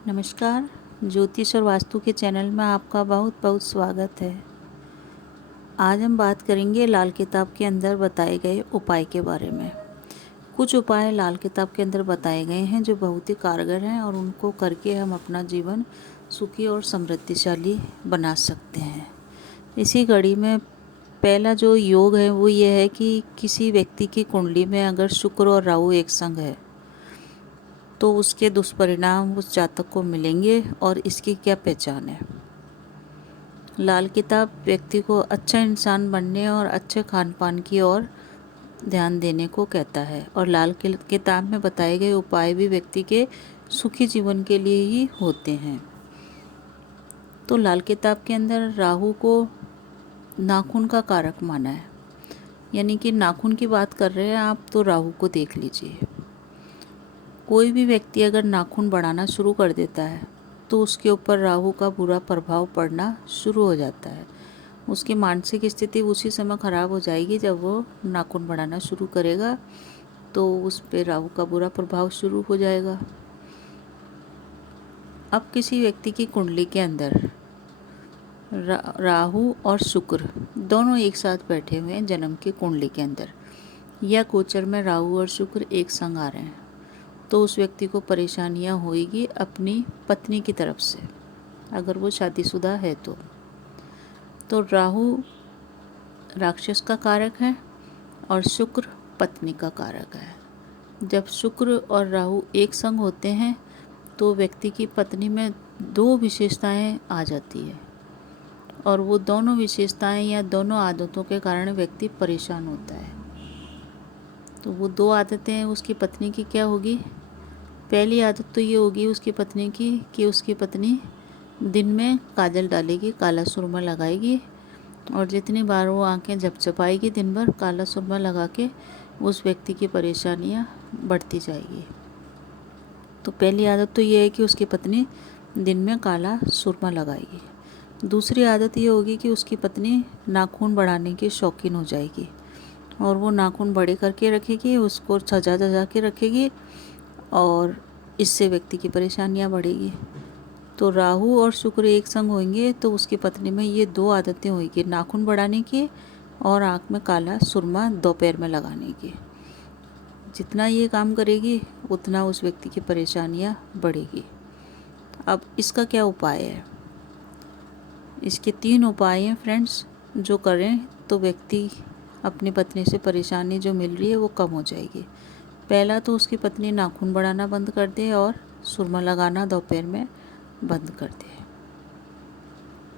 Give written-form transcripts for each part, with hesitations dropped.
नमस्कार। ज्योतिष और वास्तु के चैनल में आपका बहुत बहुत स्वागत है। आज हम बात करेंगे लाल किताब के अंदर बताए गए उपाय के बारे में। कुछ उपाय लाल किताब के अंदर बताए गए हैं जो बहुत ही कारगर हैं और उनको करके हम अपना जीवन सुखी और समृद्धिशाली बना सकते हैं। इसी कड़ी में पहला जो योग है वो ये है कि किसी व्यक्ति की कुंडली में अगर शुक्र और राहु एक संग है तो उसके दुष्परिणाम उस जातक को मिलेंगे। और इसकी क्या पहचान है? लाल किताब व्यक्ति को अच्छा इंसान बनने और अच्छे खान पान की ओर ध्यान देने को कहता है। और लाल किताब में बताए गए उपाय भी व्यक्ति के सुखी जीवन के लिए ही होते हैं। तो लाल किताब के अंदर राहु को नाखून का कारक माना है, यानी कि नाखून की बात कर रहे हैं आप तो राहु को देख लीजिए। कोई भी व्यक्ति अगर नाखून बढ़ाना शुरू कर देता है तो उसके ऊपर राहु का बुरा प्रभाव पड़ना शुरू हो जाता है। उसकी मानसिक स्थिति उसी समय ख़राब हो जाएगी जब वो नाखून बढ़ाना शुरू करेगा, तो उस पर राहु का बुरा प्रभाव शुरू हो जाएगा। अब किसी व्यक्ति की कुंडली के अंदर राहु और शुक्र दोनों एक साथ बैठे हुए हैं जन्म की कुंडली के अंदर, या गोचर में राहु और शुक्र एक संग आ रहे हैं, तो उस व्यक्ति को परेशानियां होएगी अपनी पत्नी की तरफ से, अगर वो शादीशुदा है तो राहु राक्षस का कारक है और शुक्र पत्नी का कारक है। जब शुक्र और राहु एक संग होते हैं तो व्यक्ति की पत्नी में दो विशेषताएं आ जाती है, और वो दोनों विशेषताएं या दोनों आदतों के कारण व्यक्ति परेशान होता है। तो वो दो आदतें उसकी पत्नी की क्या होगी? पहली आदत तो ये होगी उसकी पत्नी की कि उसकी पत्नी दिन में काजल डालेगी, काला सुरमा लगाएगी, और जितनी बार वो आंखें झपझपाएगी दिन भर काला सुरमा लगा के उस व्यक्ति की परेशानियां बढ़ती जाएगी। तो पहली आदत तो ये है कि उसकी पत्नी दिन में काला सुरमा लगाएगी। दूसरी आदत ये होगी कि उसकी पत्नी नाखून बढ़ाने की शौकीन हो जाएगी और वो नाखून बड़े करके रखेगी, उसको सजा सजा के रखेगी, और इससे व्यक्ति की परेशानियां बढ़ेगी। तो राहु और शुक्र एक संग होंगे तो उसकी पत्नी में ये दो आदतें होंगी, नाखून बढ़ाने की और आँख में काला सुरमा दोपहर में लगाने की। जितना ये काम करेगी उतना उस व्यक्ति की परेशानियां बढ़ेगी। अब इसका क्या उपाय है? इसके 3 उपाय हैं फ्रेंड्स, जो करें तो व्यक्ति अपनी पत्नी से परेशानी जो मिल रही है वो कम हो जाएगी। पहला तो उसकी पत्नी नाखून बढ़ाना बंद कर दे और सुरमा लगाना दोपहर में बंद कर दे।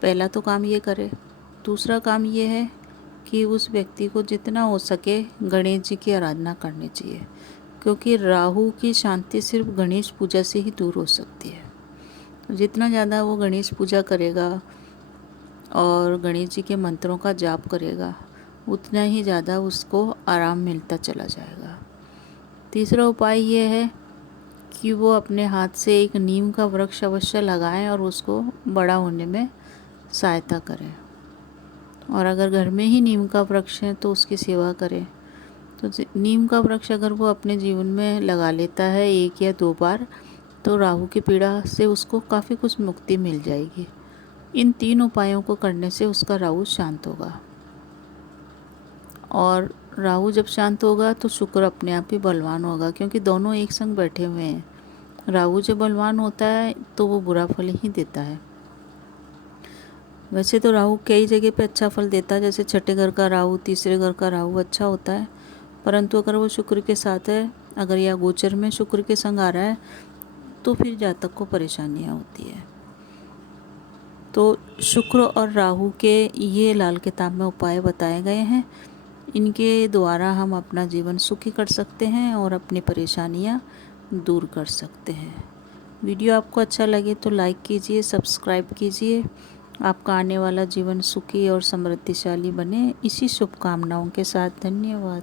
पहला तो काम ये करे। दूसरा काम ये है कि उस व्यक्ति को जितना हो सके गणेश जी की आराधना करनी चाहिए, क्योंकि राहु की शांति सिर्फ गणेश पूजा से ही दूर हो सकती है। जितना ज़्यादा वो गणेश पूजा करेगा और गणेश जी के मंत्रों का जाप करेगा उतना ही ज़्यादा उसको आराम मिलता चला जाएगा। तीसरा उपाय ये है कि वो अपने हाथ से एक नीम का वृक्ष अवश्य लगाएं और उसको बड़ा होने में सहायता करें। और अगर घर में ही नीम का वृक्ष है तो उसकी सेवा करें। तो नीम का वृक्ष अगर वो अपने जीवन में लगा लेता है 1 या 2 बार, तो राहु की पीड़ा से उसको काफ़ी कुछ मुक्ति मिल जाएगी। इन 3 उपायों को करने से उसका राहु शांत होगा, और राहु जब शांत होगा तो शुक्र अपने आप ही बलवान होगा, क्योंकि दोनों एक संग बैठे हुए हैं। राहु जब बलवान होता है तो वो बुरा फल ही देता है। वैसे तो राहु कई जगह पे अच्छा फल देता है, जैसे छठे घर का राहु, तीसरे घर का राहु अच्छा होता है, परंतु अगर वो शुक्र के साथ है, अगर या गोचर में शुक्र के संग आ रहा है तो फिर जातक को परेशानियाँ होती है। तो शुक्र और राहु के ये लाल किताब में उपाय बताए गए हैं। इनके द्वारा हम अपना जीवन सुखी कर सकते हैं और अपनी परेशानियां दूर कर सकते हैं। वीडियो आपको अच्छा लगे तो लाइक कीजिए, सब्सक्राइब कीजिए। आपका आने वाला जीवन सुखी और समृद्धिशाली बने, इसी शुभकामनाओं के साथ धन्यवाद।